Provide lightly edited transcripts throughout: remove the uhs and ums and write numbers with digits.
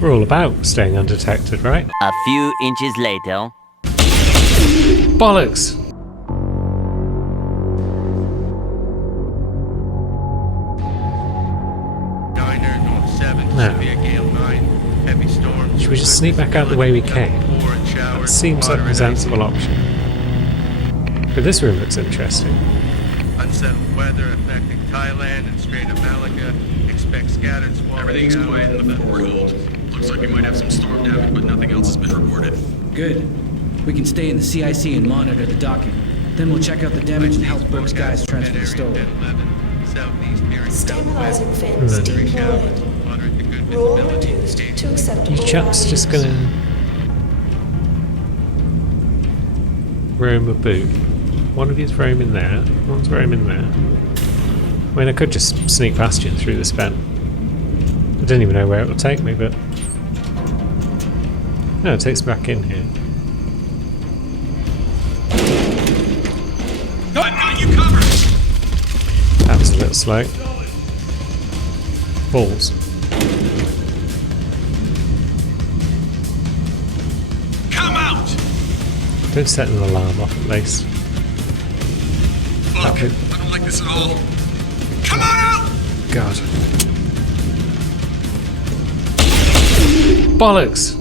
We're all about staying undetected, right? A few inches later. Bollocks! Should we just sneak back out the way we came? That seems like a sensible option. But this room looks interesting. Unsettled weather affecting Thailand and Strait of Malacca. Expect scattered squall. Everything's quiet in the forward hold. Looks like we might have some storm damage, but nothing else has been reported. Good. We can stay in the CIC and monitor the docking. Then we'll check out the damage and help Brooks guys transfer the stowaway. Stabilizing fins deployed. Roll reduced to acceptable You chaps values. just gonna roam a boot. One of you's roaming there, one's roaming there. I mean, I could just sneak past you through this vent. I don't even know where it will take me, but... No, it takes me back in here. I've got you covered! That was a little slow. Balls. Come out! Don't set an alarm off at least. Look, That would- I don't like this at all. Come on out! God. Bollocks!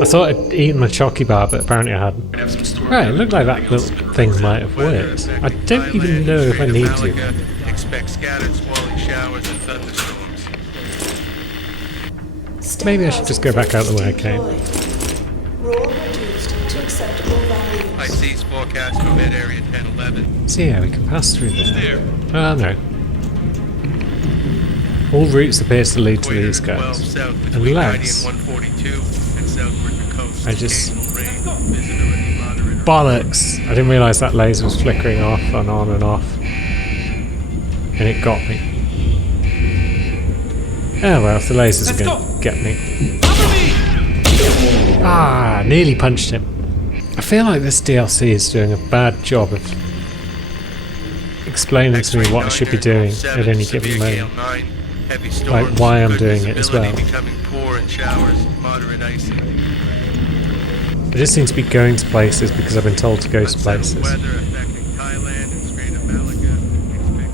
I thought I'd eaten my chocky bar, but apparently I hadn't. Might have some storm Right, it damage, looked like but that nothing else little has been thing reported. might have worked. I don't even know if I need to. Expect scattered squally showers and thunderstorms. Maybe I should just go back out the way I came. Roll reduced to acceptable values. High seas forecast for mid area 1011. So yeah, we can pass through there. Oh no. All routes appear to lead to these Equator 12 guys. south between 90 and Unless... 142 and southward the coast. I just- Occasional rain, visibility moderate. Bollocks! I didn't realise that laser was flickering off and on and off. And it got me. Oh well, if the lasers are going to get me. Ah, nearly punched him. I feel like this DLC is doing a bad job of explaining to me what I should be doing at any given moment. Like why I'm doing it as well. Becoming poor in showers, moderate icing. I just seem to be going to places because I've been told to go to places. Weather affecting Thailand and Strait of Malacca. Expect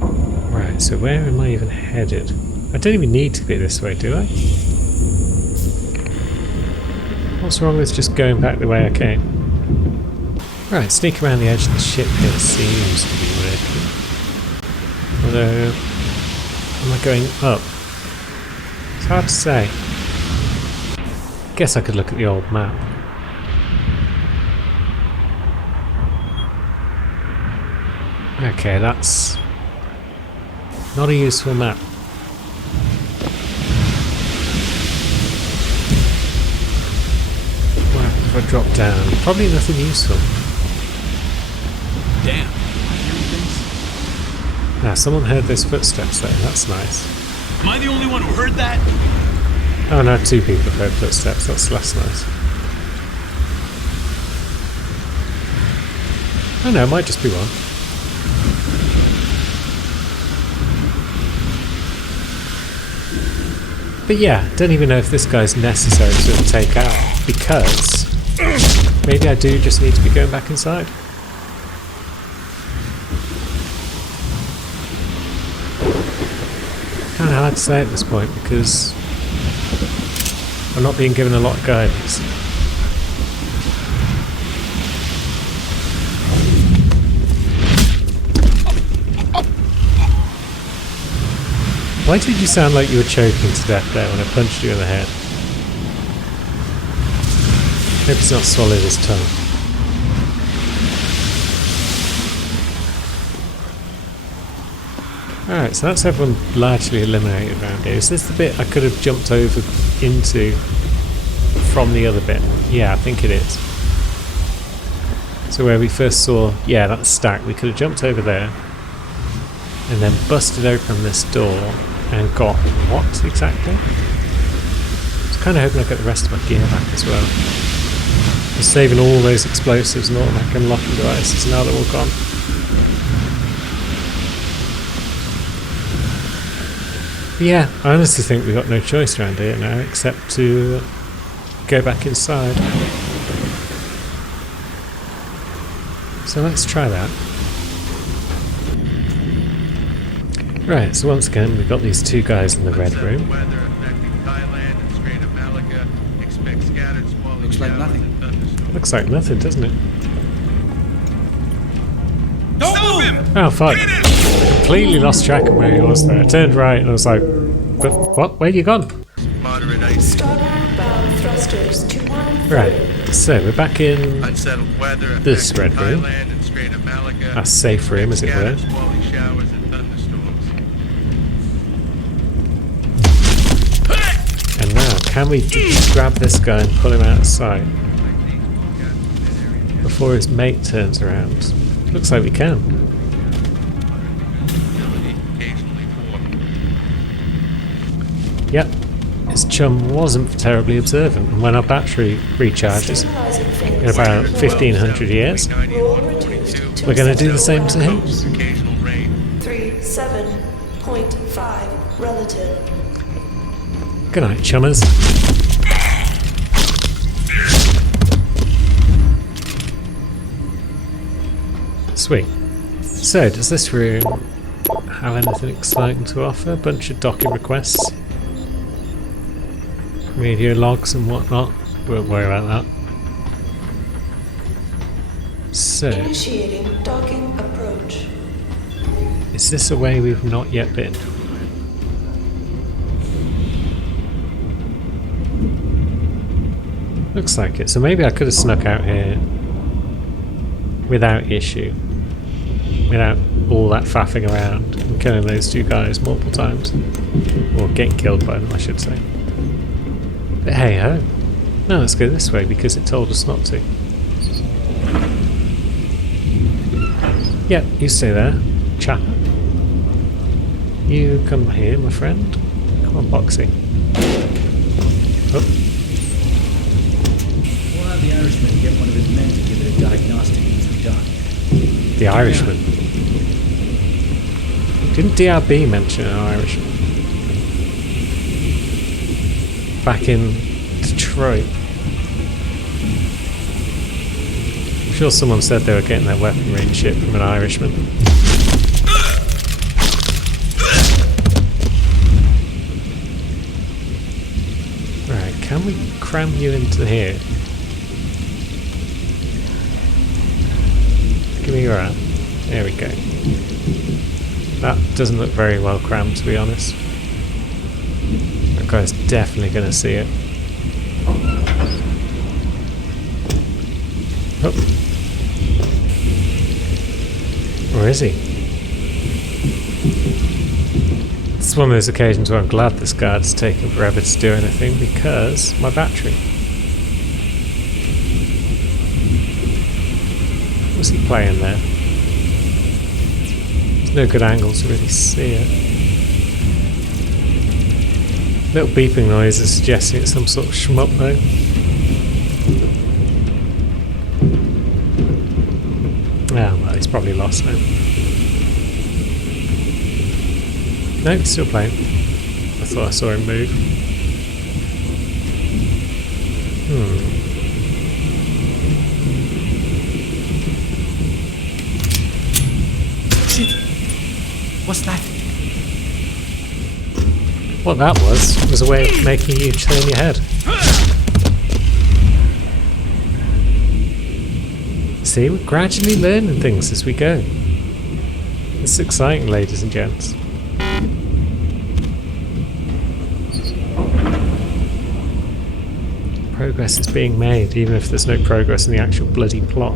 scattered. Right, so where am I even headed? I don't even need to be this way, do I? What's wrong with just going back the way I came? Right, sneak around the edge of the ship here seems to be working. Although, am I going up? It's hard to say. Guess I could look at the old map. Okay, that's not a useful map. What happens if I drop down? Probably nothing useful. Damn. Ah, someone heard those footsteps though, that's nice. Am I the only one who heard that? Oh no, two people have heard footsteps, that's less nice. Oh no, it might just be one. But yeah, don't even know if this guy's necessary to take out, because maybe I do just need to be going back inside. Kind of hard to say at this point because I'm not being given a lot of guidance. Why did you sound like you were choking to death there when I punched you in the head? Hope he's not swallowed his tongue. Alright, so that's everyone largely eliminated around here. Is this the bit I could have jumped over into from the other bit? Yeah, I think it is. So where we first saw, yeah, that stack, we could have jumped over there and then busted open this door and got what exactly? I was kind of hoping I'd get the rest of my gear back as well. I was saving all those explosives and automatic unlocking devices, now they're all gone. Yeah, I honestly think we've got no choice around here now except to go back inside. So let's try that. Right, so once again we've got these two guys in the red room. Weather affecting Thailand and Strait of Malacca. Expect scattered squally Looks like showers nothing. and thunderstorms. Looks like nothing, doesn't it? Don't move him! Oh fuck. Completely lost track of where he was there. I turned right and I was like, but what? Where you gone? Moderate ice. Starboard bow thrusters to 1. Right, so we're back in Unsettled weather This affecting red room. Thailand and Strait of Malacca. a safe room, as it were. Scattered squally showers and thunderstorms. And now, can we grab this guy and pull him out of sight before his mate turns around? Looks like we can. Occasionally warm. Yep. His chum wasn't terribly observant, and when our battery recharges Stabilizing in phase. about 1500 years, Roll reduced to we're going to do the same to him. Occasional rain. 37.5 relative. Good night, chummers. Sweet. So, does this room have anything exciting to offer? A bunch of docking requests, radio logs and whatnot. Won't worry about that. So, Initiating docking approach. is this a way we've not yet been? Looks like it. So maybe I could have snuck out here without issue. Without all that faffing around and killing those two guys multiple times. Or getting killed by them, I should say. But hey ho. No, let's go this way because it told us not to. Yep, you stay there, chap. You come here, my friend. Come on, Boxy. Oh. We'll have the Irishman get one of his men to give it a diagnostic once we're done. The Irishman. Didn't DRB mention an Irishman? Back in Detroit. I'm sure someone said they were getting their weaponry and shit from an Irishman. Right, can we cram you into here? Give me your arm. There we go. That doesn't look very well crammed, to be honest. That guy's definitely going to see it. Oh. Where is he? It's one of those occasions where I'm glad this guard's taking forever to do anything because my battery. What's he playing there? There's no good angle to really see it. Little beeping noise is suggesting it's some sort of shmup though. Ah, well, he's probably lost now. No, he's still playing. I thought I saw him move. Shit! What's that? What that was a way of making you turn your head. See, we're gradually learning things as we go. It's exciting, ladies and gents. Progress is being made, even if there's no progress in the actual bloody plot.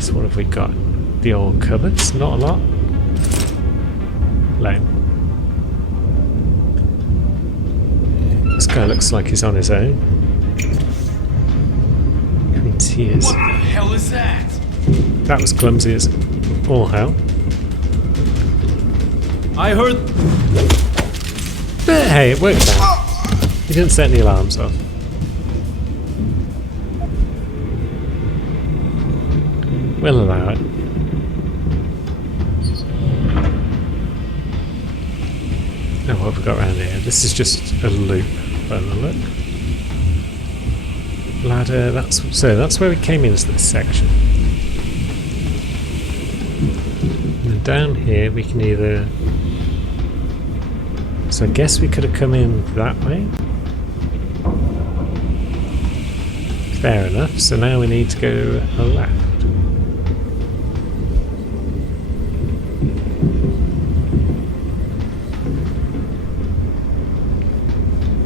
So what have we got? The old cupboards, not a lot. Lame. This guy looks like he's on his own. In tears. What the hell is that? That was clumsy as all hell. I heard. But hey, it worked out. He didn't set any alarms off. We'll allow it. Now what have we got around here? This is just a loop by the look. Ladder, that's where we came into this section. And then down here we can either... So I guess we could have come in that way. Fair enough, so now we need to go left.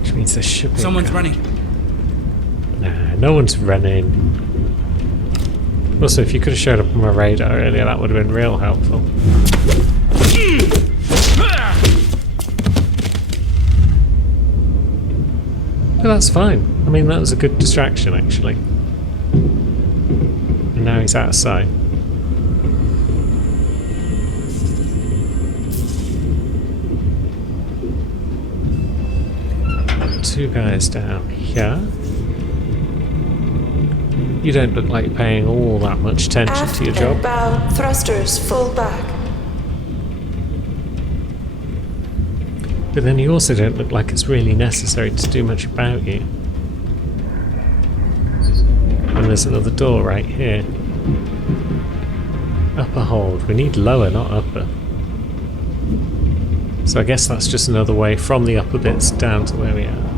Which means there should be... Someone's running. Nah, no one's running. Also, if you could have showed up on my radar earlier, that would have been real helpful. But that's fine. I mean, that was a good distraction, actually. And now he's out of sight. Two guys down here. You don't look like you're paying all that much attention Aft to your and job. bow thrusters full back. But then you also don't look like it's really necessary to do much about you. And there's another door right here. Upper hold. We need lower, not upper. So I guess that's just another way from the upper bits down to where we are.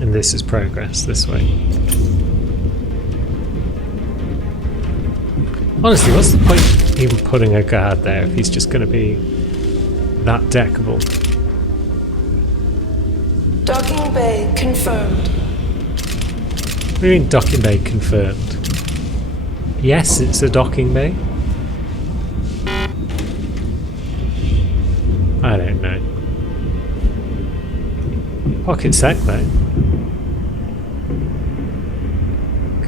And this is progress, this way. Honestly, what's the point even putting a guard there if he's just going to be that deckable? Docking bay confirmed. What do you mean docking bay confirmed? Yes, it's a docking bay. I don't know. Pocket sec though.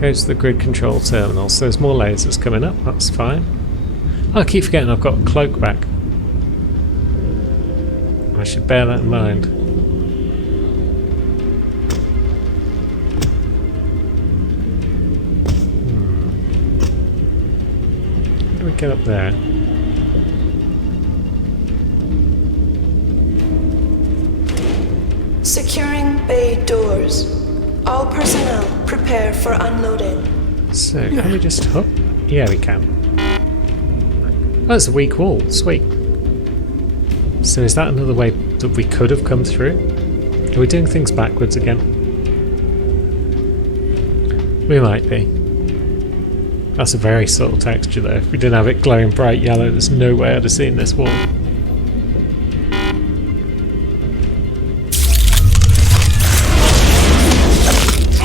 Goes to the grid control terminal, so there's more lasers coming up, that's fine. Oh, I keep forgetting I've got cloak back. I should bear that in mind. How do we get up there? Securing bay doors. All personnel prepare for unloading. So, can we just hook? Yeah, we can. Oh, it's a weak wall. Sweet. So is that another way that we could have come through? Are we doing things backwards again? We might be. That's a very subtle texture though. If we didn't have it glowing bright yellow, there's no way I'd have seen this wall.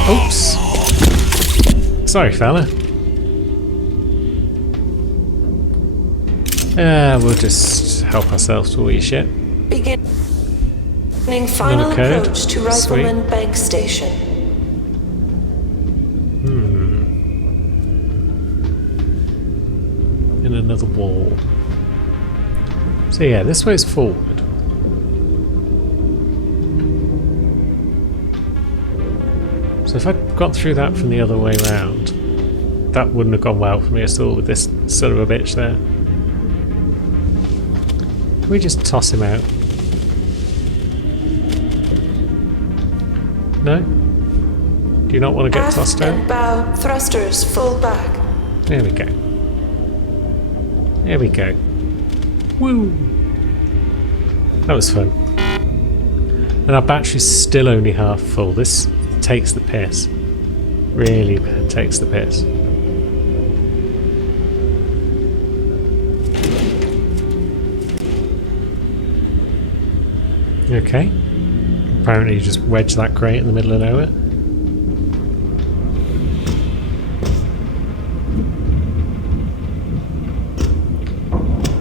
Oops. Sorry, fella. We'll just help ourselves to all your shit. Beginning final Another code. approach to Rifleman Bank Station. In another wall. So yeah, this way's forward. So if I'd got through that from the other way round, that wouldn't have gone well for me at all with this son of a bitch there. Can we just toss him out? No? Do you not want to get Aft tossed and out? bow thrusters full back. There we go. There we go. Woo! That was fun. And our battery's still only half full. This takes the piss. Really takes the piss. Okay. Apparently you just wedge that crate in the middle of nowhere.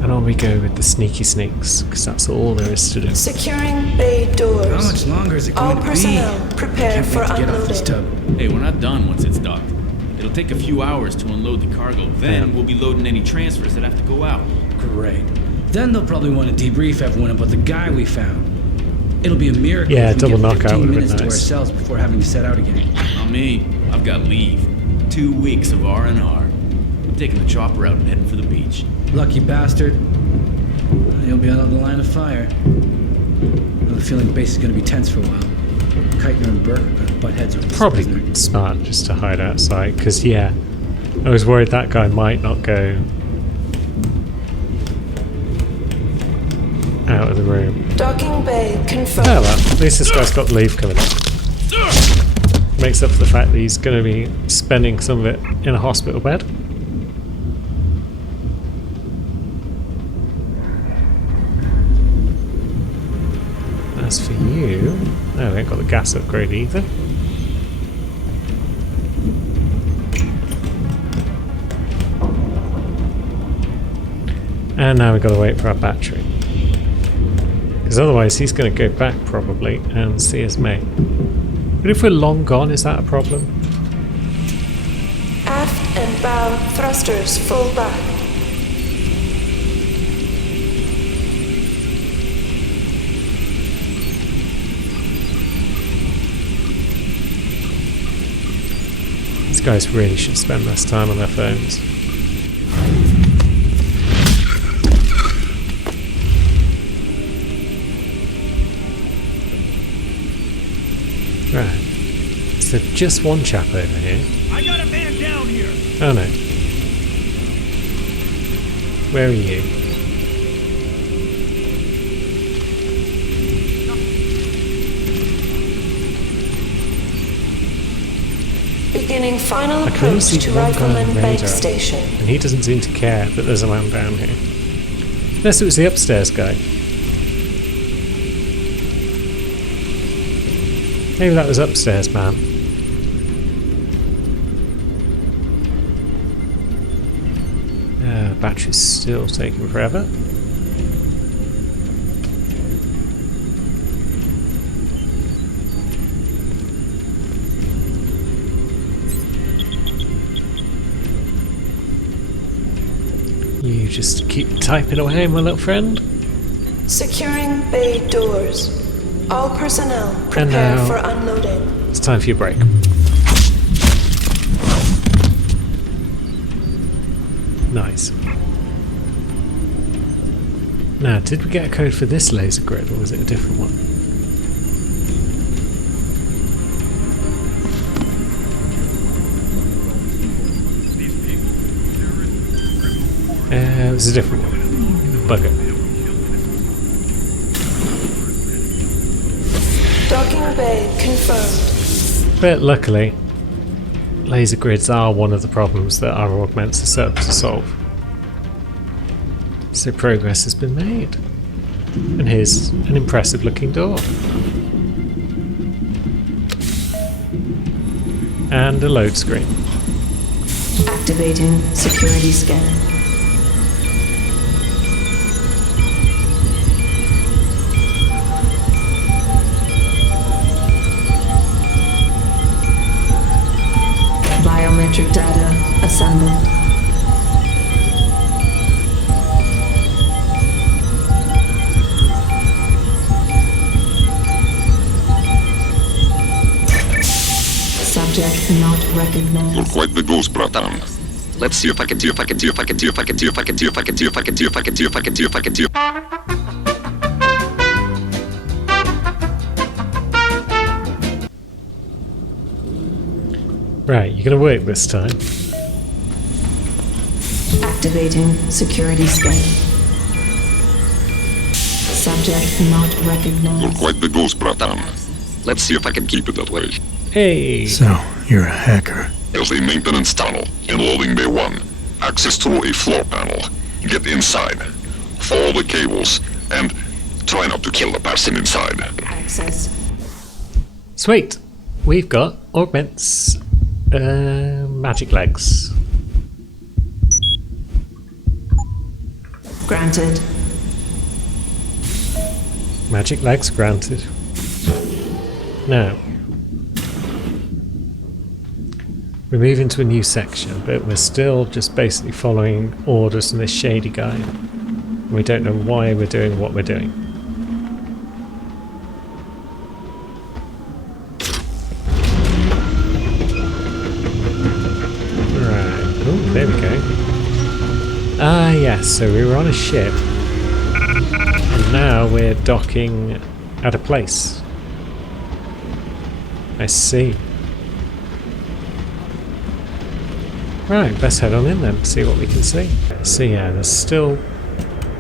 And on we go with the sneaky sneaks, because that's all there is to do. Securing bay doors. How much longer is it All going to be? personnel prepare Can't for wait to get off this unloading. tub. Hey, we're not done once it's docked. It'll take a few hours to unload the cargo. Then we'll be loading any transfers that have to go out. Great. Then they'll probably want to debrief everyone about the guy we found. It'll be a miracle Yeah, if we double get knockout 15 would've been minutes to nice. ourselves before having to set out again. Not me. I've got leave. 2 weeks of R&R. taking the chopper out and heading for the beach. Lucky bastard. You'll be out of the line of fire. I have a feeling the base is going to be tense for a while. Keitner and Burke are going to butt heads with this Probably prisoner. smart just to hide outside, because yeah, I was worried that guy might not go out of the room. Docking bay confirmed. Oh well, at least this guy's got leave coming up. Makes up for the fact that he's going to be spending some of it in a hospital bed. As for you, oh, we ain't got the gas upgrade either. And now we've got to wait for our battery. Because otherwise he's going to go back probably and see his mate. But if we're long gone, is that a problem? Aft and bow thrusters full back. These guys really should spend less time on their phones. Right. Is there just one chap over here? I got a man down here. Oh no. Where are you? Beginning final I can only approach see to one guy on Rifleman the Bank radar, Station. and he doesn't seem to care that there's a man down here. Unless it was the upstairs guy. Maybe that was upstairs, man. Battery's still taking forever. You just keep typing away, my little friend. Securing bay doors. All personnel prepare now- for unloading. It's time for your break. Nice. Now, did we get a code for this laser grid, or was it a different one? It was a different one. Bugger. Docking bay confirmed. But luckily, laser grids are one of the problems that our augments are set up to solve. So progress has been made. And here's an impressive looking door. And a load screen. Activating security scan. Biometric data assembled. Subject not recognized. You're quite the ghost, bratan. Let's see if I can do. Right, you're gonna work this time. Activating security scan. Subject not You're recognized. quite the ghost, bratan. Let's see if I can keep it that way. Hey! So, you're a hacker. There's a maintenance tunnel in loading bay 1. Access through a floor panel. Get inside. Follow the cables and try not to kill the person inside. Access. Sweet! We've got augments. Magic legs. Granted. Magic legs granted. Now, we move into a new section, but we're still just basically following orders from this shady guy. We don't know why we're doing what we're doing. Right. Oh, there we go. yes, so we were on a ship. And now we're docking at a place. I see. Right, let's head on in then, see what we can see. So yeah, there's still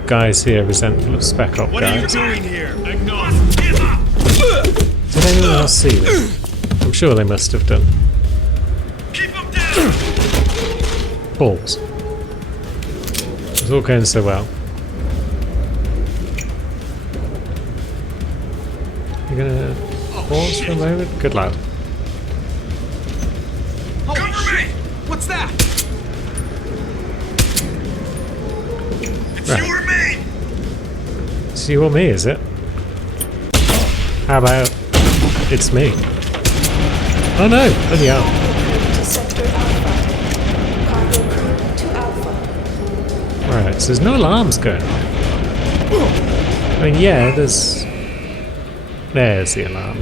guys here resentful of Spec Op guys. doing here? Did anyone else see them? I'm sure they must have done. Keep him down! Balls. It's all going so well. You're gonna pause for a moment? Good lad. Cover me! What's that? It's Right. you or me! It's you or me, is it? How about it's me? Oh no! Bloody hell. To Sector Alpha. Cargo crew to Alpha. Right, so there's no alarms going on. I mean, yeah, there's the alarm.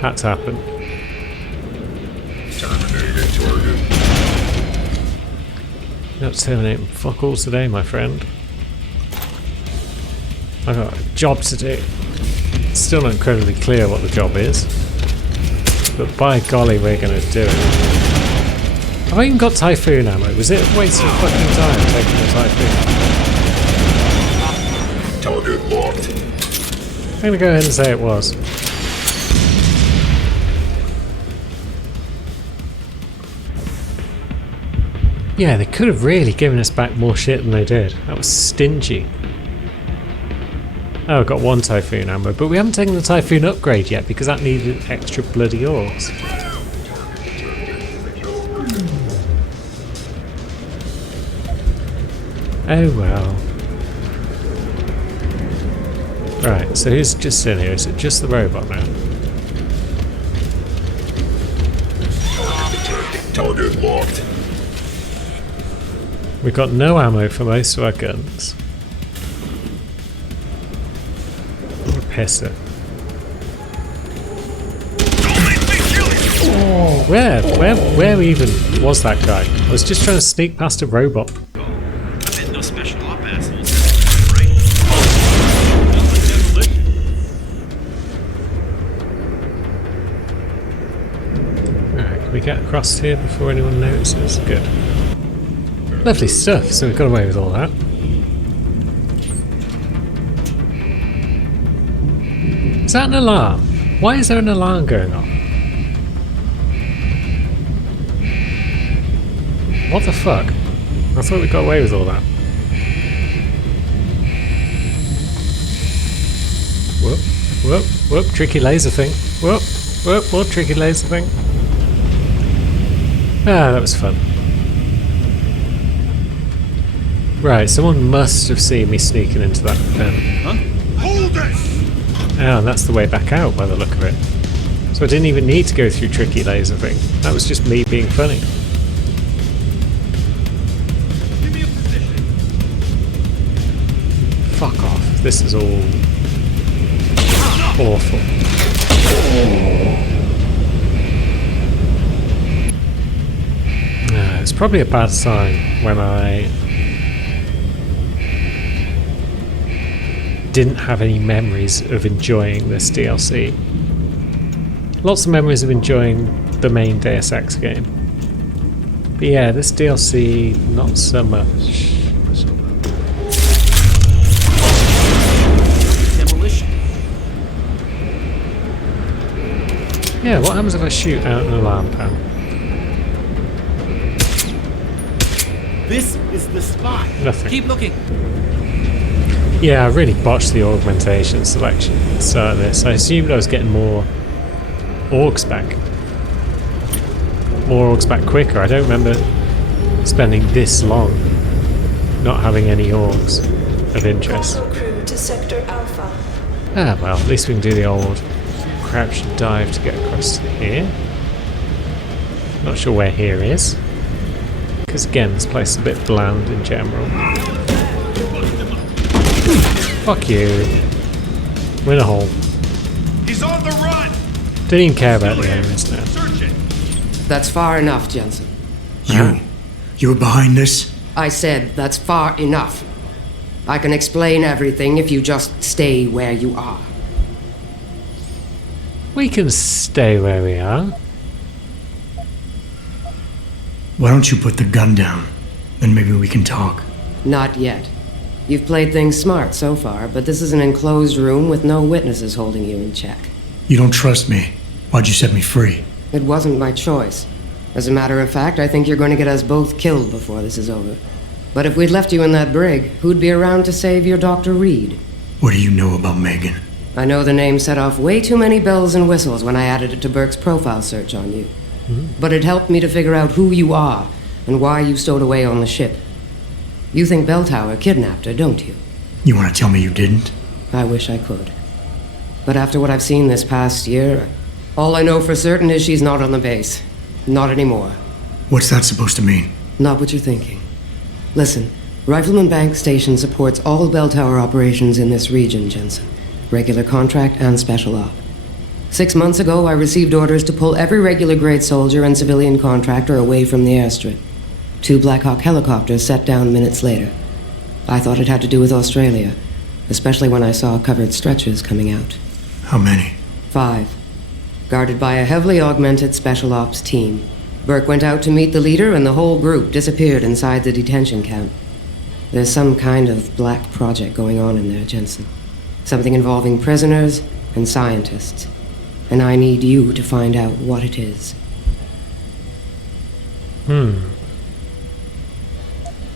That's happened. Terminating target. Not terminating fuck all today, my friend. I've got a job to do. It's still not incredibly clear what the job is. But by golly, we're going to do it. Have I even got Typhoon ammo? Was it a waste of fucking time taking the Typhoon? Target locked. I'm going to go ahead and say it was. Yeah, they could have really given us back more shit than they did. That was stingy. Oh, I've got one Typhoon ammo, but we haven't taken the Typhoon upgrade yet because that needed extra bloody orcs. Oh well. Right, so who's just in here? Is it just the robot now? Target locked. We've got no ammo for most of our guns. What a pisser. Where even was that guy? I was just trying to sneak past a robot. I bet no special op assholes. Right? Alright, can we get across here before anyone notices? Good. Lovely stuff, so we've got away with all that. Is that an alarm? Why is there an alarm going off? What the fuck? I thought we got away with all that. Whoop, whoop, whoop, tricky laser thing. Whoop, whoop, more tricky laser thing. Ah, that was fun. Right, someone must have seen me sneaking into that pen. Hold it! Oh, and that's the way back out by the look of it. So I didn't even need to go through tricky laser thing. That was just me being funny. Give me a position. Fuck off. This is all awful. It's probably a bad sign when I didn't have any memories of enjoying this DLC. Lots of memories of enjoying the main Deus Ex game. But yeah, this DLC, not so much. Demolition. Yeah, what happens if I shoot out an alarm panel? This is the spot. Nothing. Keep looking. Yeah, I really botched the augmentation selection at the start of this. I assumed I was getting more orcs back. More orcs back quicker. I don't remember spending this long not having any orcs of interest. Cargo crew to Sector Alpha. Ah, well, at least we can do the old crouch and dive to get across to here. Not sure where here is. Because again, this place is a bit bland in general. Fuck you. We're in a hole. He's on the run! Don't even care about the enemies now. Search it! That's far enough, Jensen. You were behind this? I said that's far enough. I can explain everything if you just stay where you are. We can stay where we are. Why don't you put the gun down? Then maybe we can talk. Not yet. You've played things smart so far, but this is an enclosed room with no witnesses holding you in check. You don't trust me. Why'd you set me free? It wasn't my choice. As a matter of fact, I think you're going to get us both killed before this is over. But if we'd left you in that brig, who'd be around to save your Dr. Reed? What do you know about Megan? I know the name set off way too many bells and whistles when I added it to Burke's profile search on you. But it helped me to figure out who you are and why you stowed away on the ship. You think Belltower kidnapped her, don't you? You want to tell me you didn't? I wish I could. But after what I've seen this past year, all I know for certain is she's not on the base. Not anymore. What's that supposed to mean? Not what you're thinking. Listen, Rifleman Bank Station supports all Belltower operations in this region, Jensen. Regular contract and special op. 6 months ago, I received orders to pull every regular grade soldier and civilian contractor away from the airstrip. 2 Black Hawk helicopters set down minutes later. I thought it had to do with Australia, especially when I saw covered stretchers coming out. How many? 5. Guarded by a heavily augmented special ops team. Burke went out to meet the leader and the whole group disappeared inside the detention camp. There's some kind of black project going on in there, Jensen. Something involving prisoners and scientists. And I need you to find out what it is.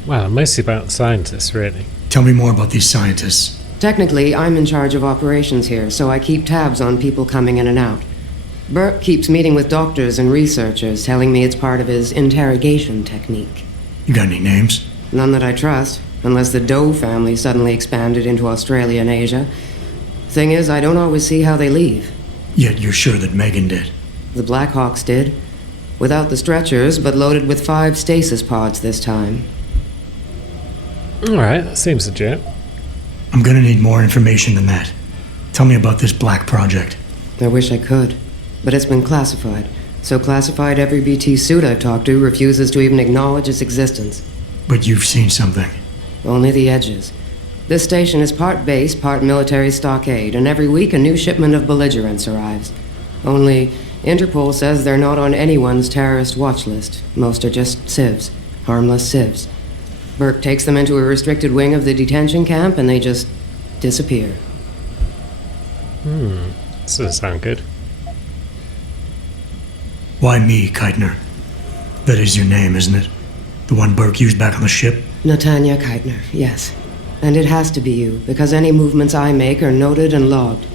Well, mostly about scientists, really. Tell me more about these scientists. Technically, I'm in charge of operations here, so I keep tabs on people coming in and out. Burke keeps meeting with doctors and researchers, telling me it's part of his interrogation technique. You got any names? None that I trust, unless the Doe family suddenly expanded into Australia and Asia. Thing is, I don't always see how they leave. Yet you're sure that Megan did? The Blackhawks did. Without the stretchers, but loaded with 5 stasis pods this time. Alright, that seems legit. I'm gonna need more information than that. Tell me about this black project. I wish I could, but it's been classified. So classified every BT suit I've talked to refuses to even acknowledge its existence. But you've seen something. Only the edges. This station is part base, part military stockade, and every week a new shipment of belligerents arrives. Only, Interpol says they're not on anyone's terrorist watch list. Most are just civs. Harmless civs. Burke takes them into a restricted wing of the detention camp, and they just disappear. This doesn't sound good. Why me, Keitner? That is your name, isn't it? The one Burke used back on the ship? Natanya Keitner, yes. And it has to be you, because any movements I make are noted and logged.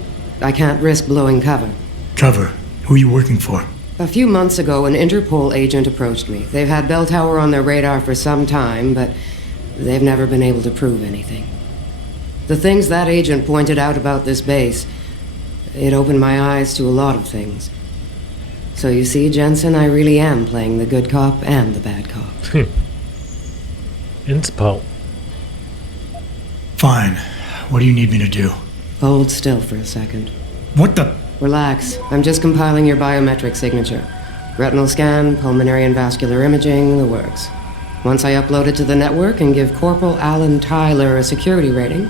I can't risk blowing cover. Cover? Who are you working for? A few months ago, an Interpol agent approached me. They've had Belltower on their radar for some time, but they've never been able to prove anything. The things that agent pointed out about this base, it opened my eyes to a lot of things. So you see, Jensen, I really am playing the good cop and the bad cop. Interpol. Fine. What do you need me to do? Hold still for a second. What the? Relax. I'm just compiling your biometric signature. Retinal scan, pulmonary and vascular imaging, the works. Once I upload it to the network and give Corporal Alan Tyler a security rating,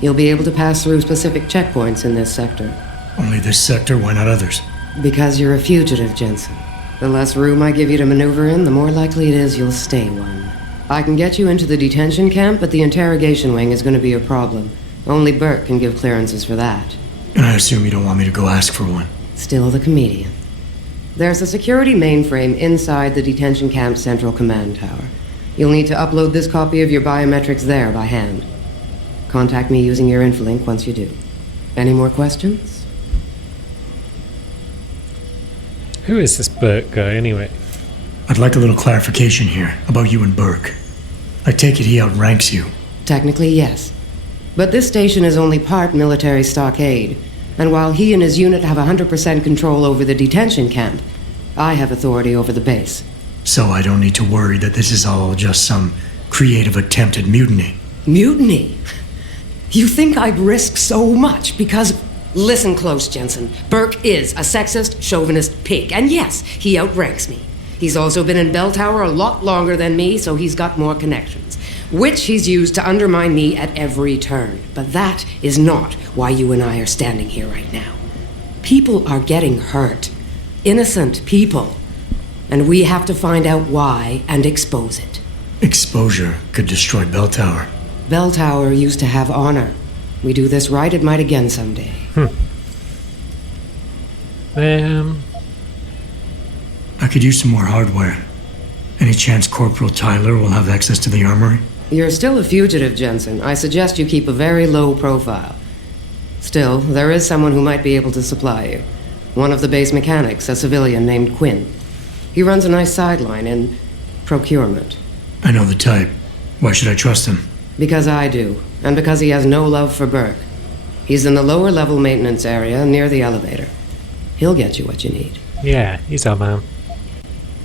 you'll be able to pass through specific checkpoints in this sector. Only this sector? Why not others? Because you're a fugitive, Jensen. The less room I give you to maneuver in, the more likely it is you'll stay one. I can get you into the detention camp, but the interrogation wing is going to be a problem. Only Burke can give clearances for that. And I assume you don't want me to go ask for one. Still the comedian. There's a security mainframe inside the detention camp's central command tower. You'll need to upload this copy of your biometrics there by hand. Contact me using your Infolink once you do. Any more questions? Who is this Burke guy, anyway? I'd like a little clarification here about you and Burke. I take it he outranks you. Technically, yes. But this station is only part military stockade, and while he and his unit have 100% control over the detention camp, I have authority over the base. So I don't need to worry that this is all just some creative attempt at mutiny. Mutiny? You think I'd risk so much because... Listen close, Jensen. Burke is a sexist, chauvinist pig, and yes, he outranks me. He's also been in Bell Tower a lot longer than me, so he's got more connections, which he's used to undermine me at every turn. But that is not why you and I are standing here right now. People are getting hurt. Innocent people. And we have to find out why and expose it. Exposure could destroy Bell Tower. Bell Tower used to have honor. We do this right, it might again someday. I could use some more hardware. Any chance Corporal Tyler will have access to the armory? You're still a fugitive, Jensen. I suggest you keep a very low profile. Still, there is someone who might be able to supply you. One of the base mechanics, a civilian named Quinn. He runs a nice sideline in procurement. I know the type. Why should I trust him? Because I do, and because he has no love for Burke. He's in the lower level maintenance area near the elevator. He'll get you what you need. Yeah, he's our man.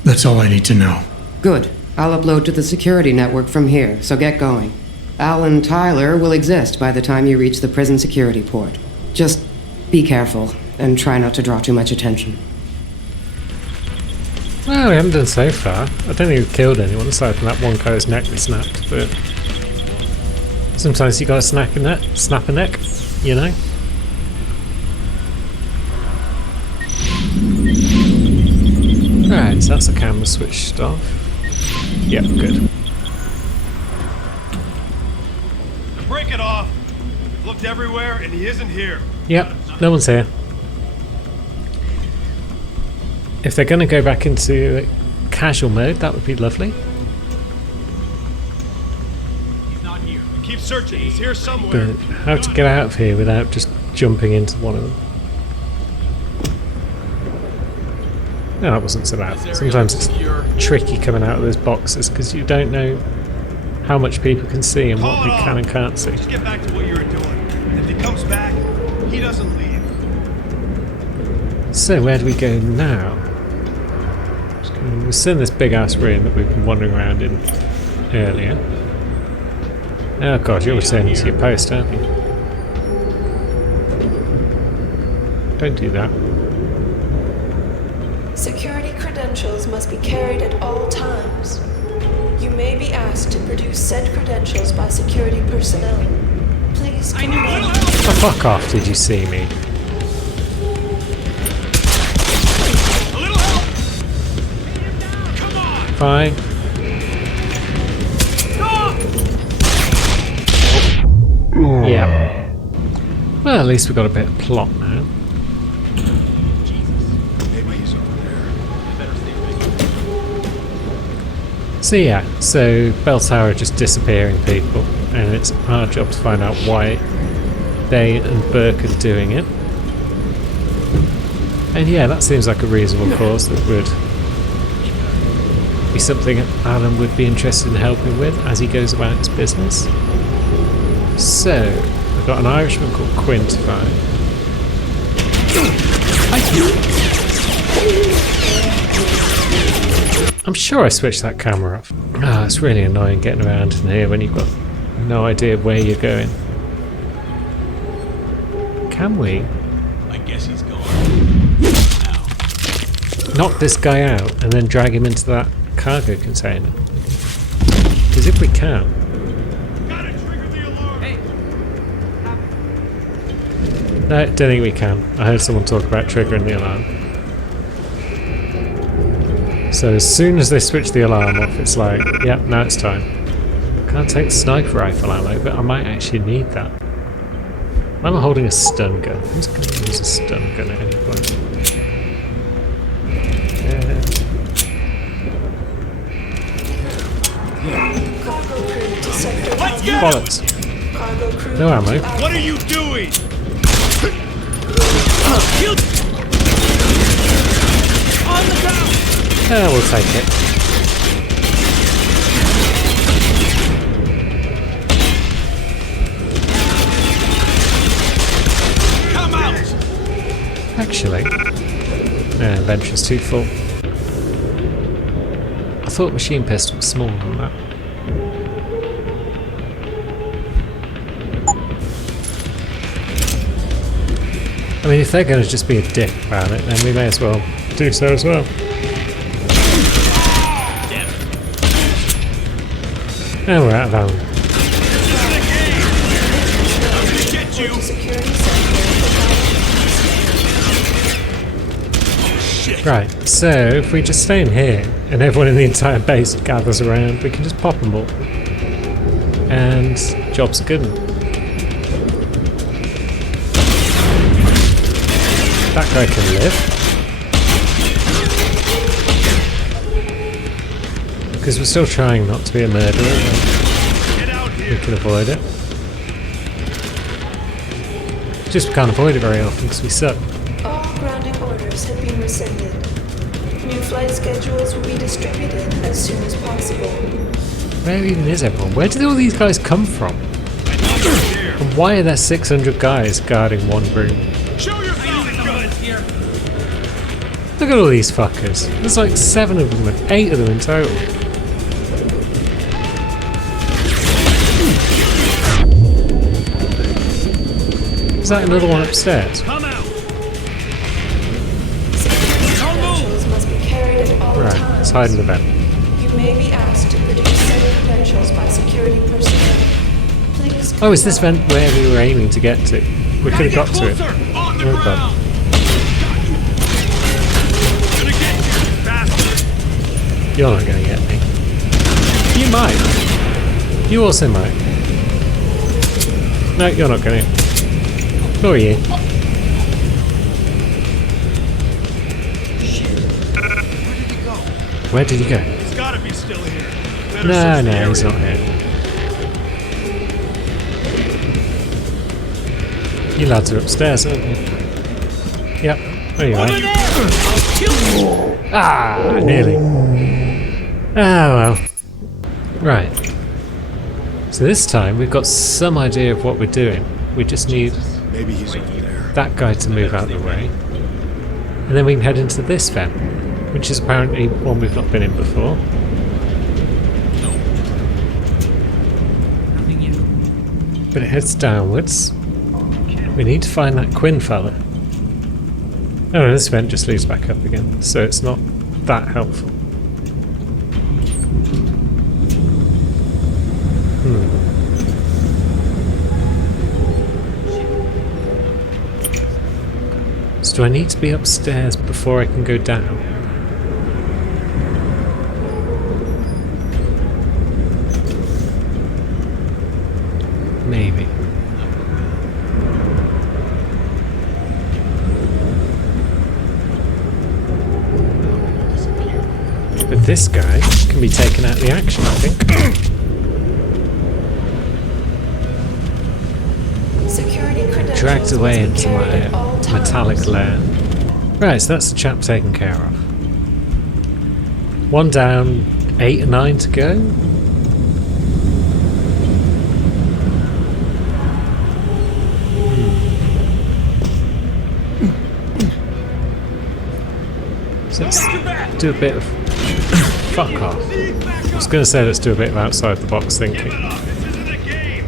That's all I need to know. Good. I'll upload to the security network from here, so get going. Alan Tyler will exist by the time you reach the prison security port. Just be careful, and try not to draw too much attention. Well, we haven't done so far. I don't think we've killed anyone aside from that one guy's neck we snapped, but sometimes you gotta snap a neck, you know? Right, so that's the camera switched off. Yep, good. Break it off. Looked everywhere and he isn't here. Yep, no one's here. If they're going to go back into casual mode, that would be lovely. He's not here. Keep searching. He's here somewhere. But how to get out of here without just jumping into one of them? No, that wasn't so bad. Sometimes it's tricky coming out of those boxes because you don't know how much people can see and what they can and can't see. Just get back to what you were doing. If he comes back, he doesn't leave. So where do we go now? We're still in this big ass room that we've been wandering around in earlier. Oh god, you're returning to your post, aren't you? Don't do that. Security credentials must be carried at all times. You may be asked to produce said credentials by security personnel. Please comply. Oh, fuck off, did you see me? A little help. Come on. Fine. Yeah. Well, at least we've got a bit of plot now. So yeah, so Bell Tower are just disappearing people, and it's our job to find out why they and Burke are doing it. And yeah, that seems like a reasonable cause that would be something Alan would be interested in helping with as he goes about his business. So, I've got an Irishman called Quinn to find. I'm sure I switched that camera off. Ah, it's really annoying getting around in here when you've got no idea where you're going. Can we? I guess he's gone. Knock this guy out and then drag him into that cargo container? Because if we can... Gotta trigger the alarm. Hey. No, don't think we can. I heard someone talk about triggering the alarm. So as soon as they switch the alarm off, it's like, yep, now it's time. Can't take sniper rifle ammo, but I might actually need that. I'm holding a stun gun. Who's going to use a stun gun at any point? Cargo crew to sector. Let's go. Bollocks. Cargo crew. No ammo. What are you doing? On the ground. We'll take it. Come out. Actually, inventory's too full. I thought machine pistol was smaller than that. I mean, if they're going to just be a dick about it, then we may as well do so as well. And we're out of ammo. Get you. Security center. Right, so if we just stay in here and everyone in the entire base gathers around, we can just pop them all. And job's good. That guy can live. Because we're still trying not to be a murderer. We can avoid it. Just we can't avoid it very often because we suck. All grounding orders have been rescinded. New flight schedules will be distributed as soon as possible. Where even is everyone? Where did all these guys come from? And why are there 600 guys guarding one room? Show yourself, guns here. Look at all these fuckers. There's like 7 of them and 8 of them in total. Is that another one upstairs? Come out. Credentials must be carried at all Right, times. let's hide in the vent. You may be asked to produce said credentials by security personnel. Please. Oh, is this vent where we were aiming to get to? We could have got to it. On the Oh, ground. God. Gonna get you, bastard. You're not going to get me. You might. You also might. No, you're not going to. Nor are you. Where did he go? He's gotta be still here. Better No, search the no, area. he's not here. You lads are upstairs, aren't you? Yep, there you are. Ah, nearly. Ah, well. Right. So this time we've got some idea of what we're doing. We just need Maybe he's over there. that guy to move out of the way. And then we can head into this vent, which is apparently one we've not been in before. But it heads downwards. We need to find that Quinn fella. Oh no, this vent just leads back up again, so it's not that helpful. So do I need to be upstairs before I can go down? Maybe. But this guy can be taken out of the action, I think. Security credentials Dragged away must be into carried at my all metallic times. lair. Right, so that's the chap taken care of. 1 down, 8 or 9 to go. So let's do a bit of fuck off. I was going to say let's do a bit of outside the box thinking. This isn't a game.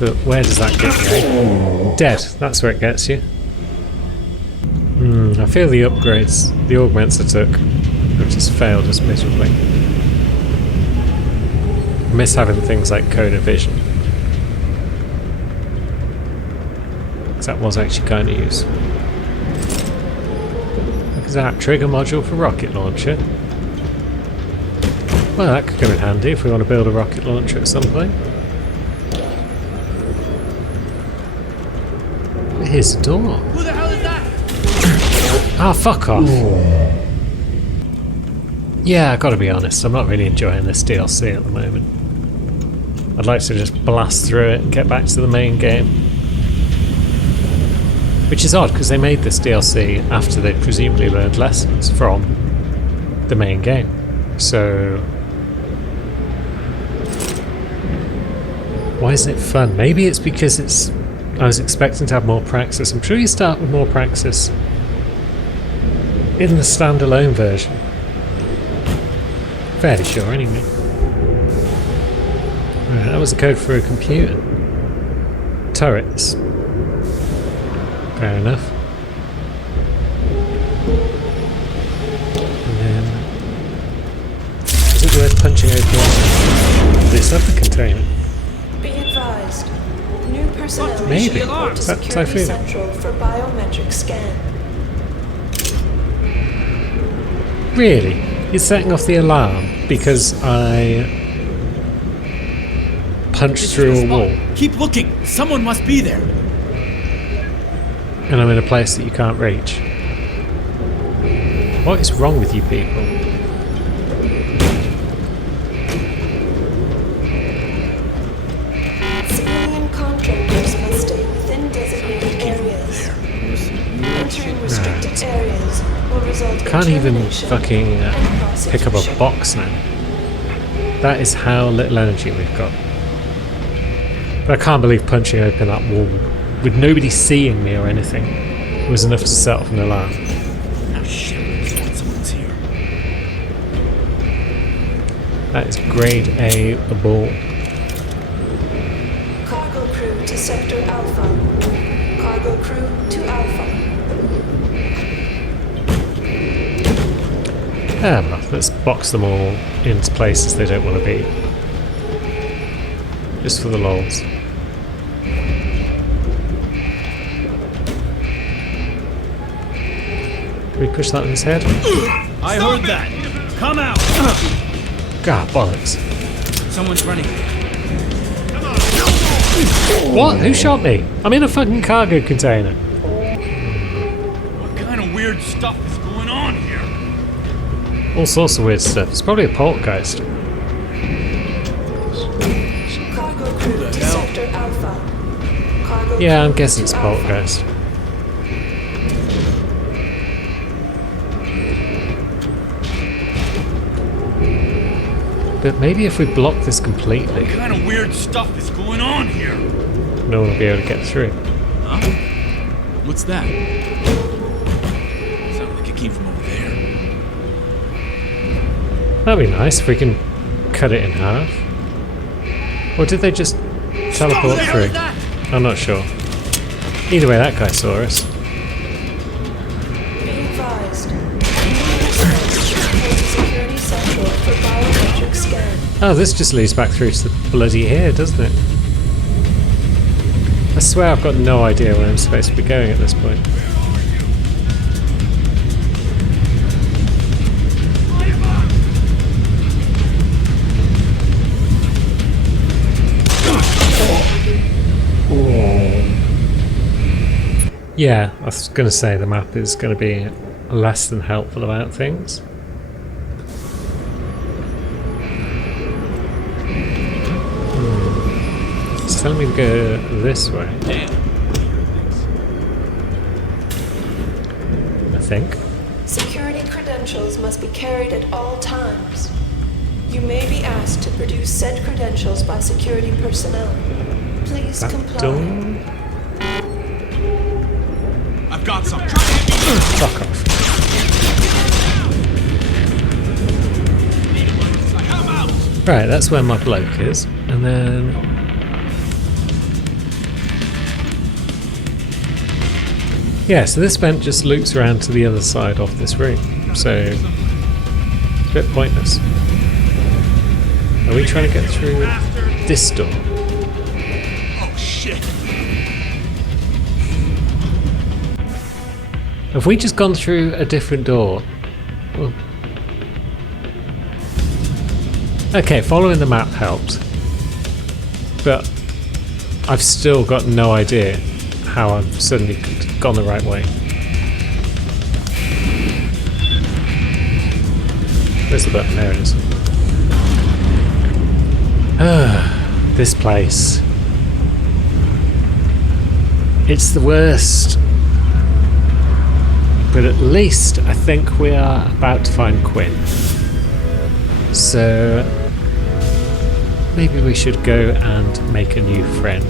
But where does that get you? Dead. That's where it gets you. I feel the upgrades, the augments I took, have just failed us miserably. I miss having things like Coda Vision. Because that was actually kind of useful. Look at that, trigger module for rocket launcher. Well, that could come in handy if we want to build a rocket launcher at some point. Here's the door. Who the hell is that? Ah, fuck off. Yeah, I gotta be honest, I'm not really enjoying this DLC at the moment. I'd like to just blast through it and get back to the main game. Which is odd, because they made this DLC after they'd presumably learned lessons from the main game. So... why isn't it fun? Maybe it's because it's... I was expecting to have more praxis. I'm sure you start with more praxis in the standalone version. Fairly sure, anyway. Right, that was the code for a computer. Turrets. Fair enough. And then... is it worth punching open this other container? Be advised. New personnel Maybe. report to Is that Security Typhoon? Central for biometric scan. Really? It's setting off the alarm because I punched through a wall Keep looking. Someone must be there. and I'm in a place that you can't reach. What is wrong with you people? Civilian contractors must stay within designated areas. Entering restricted areas will result in Can't even termination fucking and pick up a prosecution. box now. That is how little energy we've got. But I can't believe punching open that wall with nobody seeing me or anything was enough to set off an alarm. Oh shit! Someone's here. That is grade A abort. Cargo crew to Sector Alpha. Cargo crew to Alpha. Well, let's box them all into places they don't want to be. Just for the lols. Can we push that in his head? I heard that. Come out. God, bollocks. Someone's running. What? Who shot me? I'm in a fucking cargo container. What kind of weird stuff is going on here? All sorts of weird stuff. It's probably a poltergeist. Cargo crew to Sector Alpha. Cargo Yeah, I'm crew guessing to it's a Alpha. poltergeist. But maybe if we block this completely, What kind of weird stuff is going on here? no one will be able to get through. Huh? What's that? Sounded like it came from over there. That'd be nice if we can cut it in half. Or did they just teleport through? I'm not sure. Either way, that guy saw us. Be advised. Security Central for biometric scan. Oh, this just leads back through to the bloody here, doesn't it? I swear I've got no idea where I'm supposed to be going at this point. Yeah, I was going to say the map is going to be less than helpful about things. It's telling me to go this way, I think. Security credentials must be carried at all times. You may be asked to produce said credentials by security personnel. Please That comply. door? I've got some. Fuck off. Right, that's where my bloke is. And then... yeah, so this vent just loops around to the other side of this room. So... it's a bit pointless. Are we trying to get through this door? Oh shit! Have we just gone through a different door? Well, okay, following the map helped. But I've still got no idea how I've suddenly gone the right way. Where's the button? There it is. This place. It's the worst. But at least I think we are about to find Quinn. So maybe we should go and make a new friend.